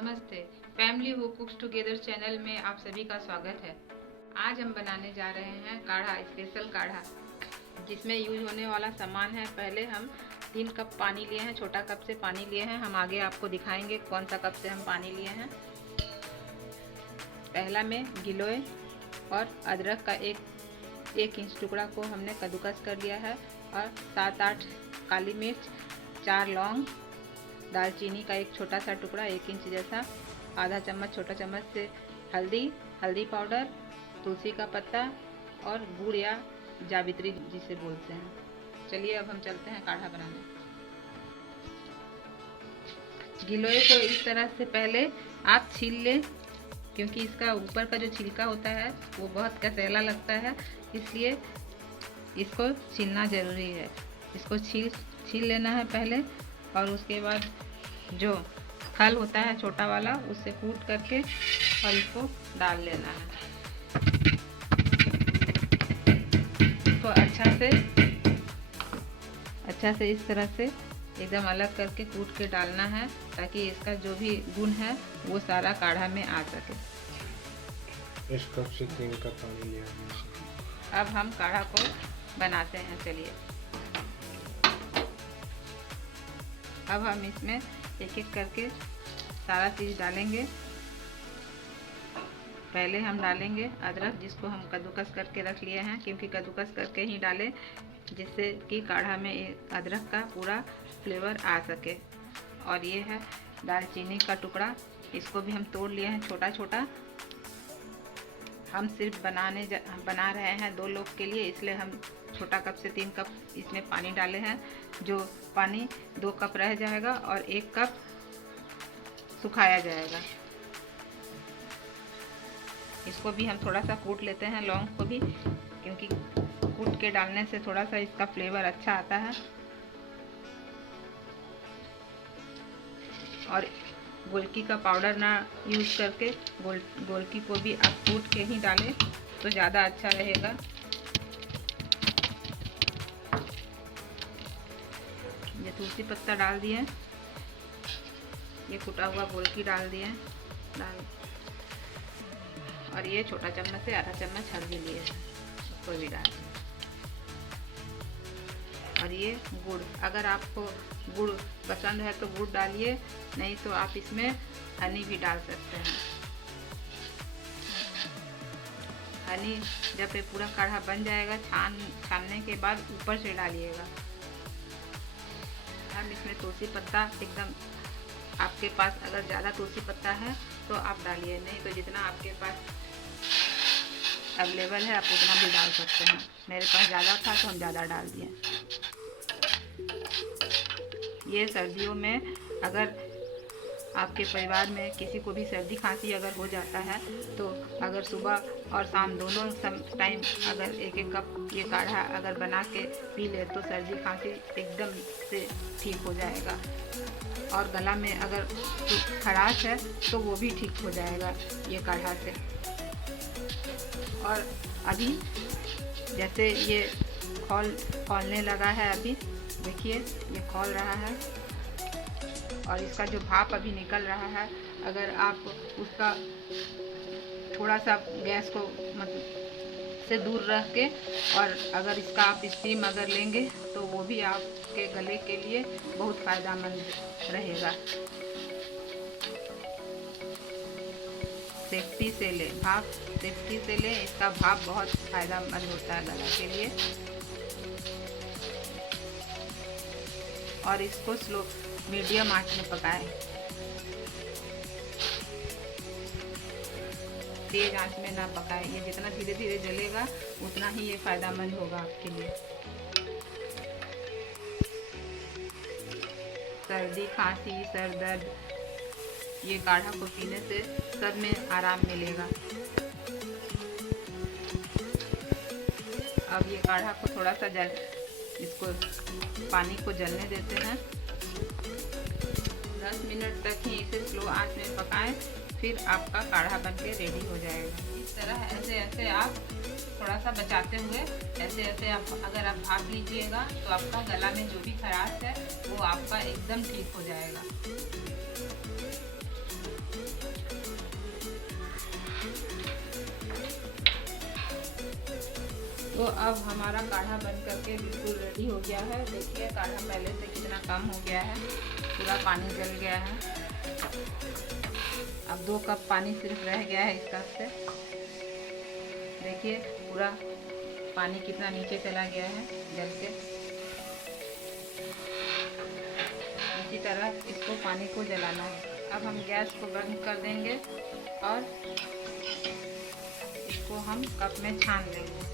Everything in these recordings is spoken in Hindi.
नमस्ते। फैमिली हु कुक्स टुगेदर चैनल में आप सभी का स्वागत है। आज हम बनाने जा रहे हैं काढ़ा, स्पेशल काढ़ा, जिसमें यूज होने वाला सामान है। पहले हम 3 कप पानी लिए हैं, छोटा कप से पानी लिए हैं। हम आगे आपको दिखाएंगे कौन सा कप से हम पानी लिए हैं। पहला में गिलोय और अदरक का एक इंच टुकड़ा को हमने कद्दूकस कर लिया है, और 7-8 काली मिर्च, 4 लौंग, दालचीनी का एक छोटा सा टुकड़ा 1 इंच जैसा, आधा चम्मच छोटा चम्मच से हल्दी पाउडर, तुलसी का पत्ता और गुड़ या जावित्री जिसे बोलते हैं। चलिए अब हम चलते हैं काढ़ा बनाने। गिलोय को इस तरह से पहले आप छील लें, क्योंकि इसका ऊपर का जो छिलका होता है वो बहुत कसैला लगता है, इसलिए इसको छीलना ज़रूरी है। इसको छील लेना है पहले, और उसके बाद जो खल होता है छोटा वाला उससे कूट करके और इसको डाल लेना है। इसको अच्छा से इस तरह से एकदम अलग करके कूट के डालना है, ताकि इसका जो भी गुण है वो सारा काढ़ा में आ सके। इस कप से 3 कप पानी लिया। अब हम काढ़ा को बनाते हैं। चलिए अब हम इसमें एक एक करके सारा चीज़ डालेंगे। पहले हम डालेंगे अदरक, जिसको हम कद्दूकस करके रख लिए हैं, क्योंकि कद्दूकस करके ही डालें जिससे कि काढ़ा में अदरक का पूरा फ्लेवर आ सके। और ये है दालचीनी का टुकड़ा, इसको भी हम तोड़ लिए हैं छोटा छोटा। हम सिर्फ बना रहे हैं 2 लोग के लिए, इसलिए हम छोटा कप से 3 कप इसमें पानी डाले हैं। जो पानी 2 कप रह जाएगा और 1 कप सुखाया जाएगा। इसको भी हम थोड़ा सा कूट लेते हैं, लौंग को भी, क्योंकि कूट के डालने से थोड़ा सा इसका फ्लेवर अच्छा आता है। और गोलकी का पाउडर ना यूज़ करके गोलकी को भी आप कूट के ही डालें तो ज़्यादा अच्छा रहेगा। ये तुलसी पत्ता डाल दिए, ये कुटा हुआ गोलकी डाल दिए, और ये छोटा चम्मच से आधा चम्मच हल्दी लिए, उसको भी डाल। और ये गुड़, अगर आपको गुड़ पसंद है तो गुड़ डालिए, नहीं तो आप इसमें हनी भी डाल सकते हैं। हनी जब ये पूरा काढ़ा बन जाएगा, छानने के बाद ऊपर से डालिएगा। हम इसमें तुलसी पत्ता एकदम, आपके पास अगर ज़्यादा तुलसी पत्ता है तो आप डालिए, नहीं तो जितना आपके पास अवेलेबल है आप उतना भी डाल सकते हैं। मेरे पास ज़्यादा था तो हम ज़्यादा डाल दिए। ये सर्दियों में अगर आपके परिवार में किसी को भी सर्दी खांसी अगर हो जाता है, तो अगर सुबह और शाम दोनों टाइम अगर 1-1 कप ये काढ़ा अगर बना के पी ले तो सर्दी खांसी एकदम से ठीक हो जाएगा। और गला में अगर खराश है तो वो भी ठीक हो जाएगा ये काढ़ा से। और अभी जैसे ये खौलने लगा है, अभी देखिए ये खौल रहा है, और इसका जो भाप अभी निकल रहा है, अगर आप उसका थोड़ा सा गैस को से दूर रख के और अगर इसका आप स्टीम अगर लेंगे तो वो भी आपके गले के लिए बहुत फ़ायदेमंद रहेगा। सेफ्टी से ले, इसका भाप बहुत फ़ायदेमंद होता है गला के लिए। और इसको स्लो मीडियम आंच में पकाएं, तेज आंच में ना पकाएं। ये जितना धीरे धीरे जलेगा उतना ही ये फायदेमंद होगा आपके लिए। सर्दी खांसी, सर दर्द, ये काढ़ा को पीने से सब में आराम मिलेगा। अब ये काढ़ा को थोड़ा सा इसको पानी को जलने देते हैं। 10 मिनट तक ही इसे स्लो आंच में पकाएं, फिर आपका काढ़ा बनके रेडी हो जाएगा। इस तरह ऐसे आप थोड़ा सा बचाते हुए ऐसे आप अगर आप भाप लीजिएगा तो आपका गला में जो भी खराश है वो आपका एकदम ठीक हो जाएगा। तो अब हमारा काढ़ा बन करके बिल्कुल रेडी हो गया है। देखिए काढ़ा पहले से कितना कम हो गया है, पूरा पानी जल गया है। अब 2 कप पानी सिर्फ रह गया है इस कप से। देखिए पूरा पानी कितना नीचे चला गया है जल के। इसी तरह इसको पानी को जलाना है। अब हम गैस को बंद कर देंगे और इसको हम कप में छान लेंगे।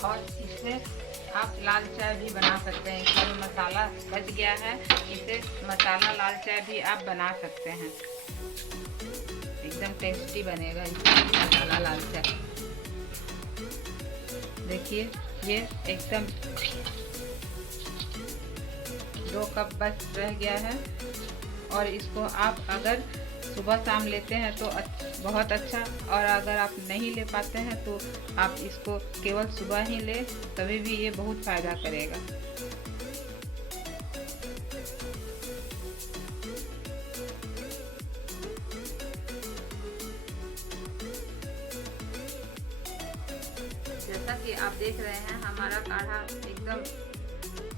और इससे आप लाल चाय भी बना सकते हैं। इसका जो मसाला बच गया है, इसे मसाला लाल चाय भी आप बना सकते हैं। एकदम टेस्टी बनेगा इसका मसाला लाल चाय। देखिए ये एकदम 2 कप बस रह गया है। और इसको आप अगर सुबह शाम लेते हैं तो बहुत अच्छा, और अगर आप नहीं ले पाते हैं तो आप इसको केवल सुबह ही ले, तभी भी ये बहुत फ़ायदा करेगा। जैसा कि आप देख रहे हैं हमारा काढ़ा एकदम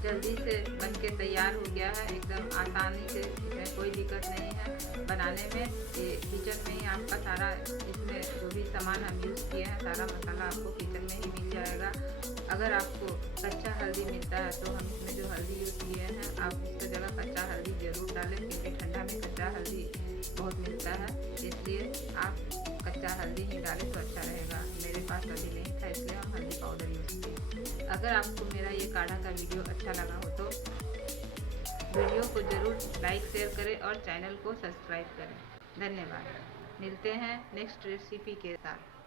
जल्दी से बनके तैयार हो गया है, एकदम आसानी से, इसमें कोई दिक्कत नहीं है बनाने में। ये किचन में ही आपका सारा, इसमें जो भी सामान हम यूज़ किए हैं सारा मसाला आपको किचन में ही मिल जाएगा। अगर आपको कच्चा हल्दी मिलता है तो हम इसमें जो हल्दी यूज़ किए हैं आप उसकी जगह कच्चा हल्दी ज़रूर डालें, क्योंकि ठंडा में कच्चा हल्दी बहुत मिलता है, इसलिए आप कच्चा हल्दी ही डालें तो अच्छा रहेगा। मेरे पास अभी नहीं था इसलिए हम हल्दी पाउडर यूज़ किए। अगर आपको मेरा ये काढ़ा का वीडियो अच्छा लगा हो तो वीडियो को ज़रूर लाइक शेयर करें और चैनल को सब्सक्राइब करें। धन्यवाद। मिलते हैं नेक्स्ट रेसिपी के साथ।